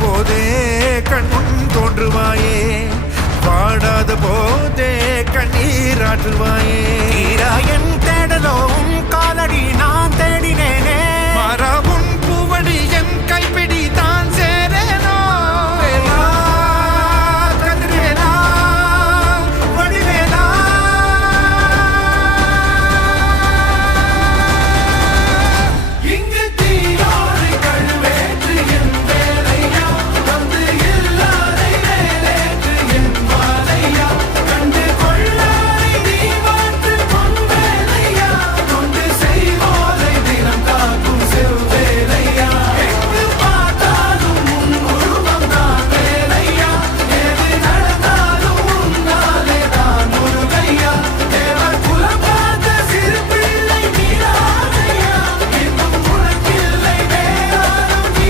போதே கண்முன் தோன்றுவாயே, வாடாத போதே கண்ணீராற்றுவாயே. என் தேடலோ காலடி நான் தேடினேனே, மாறாம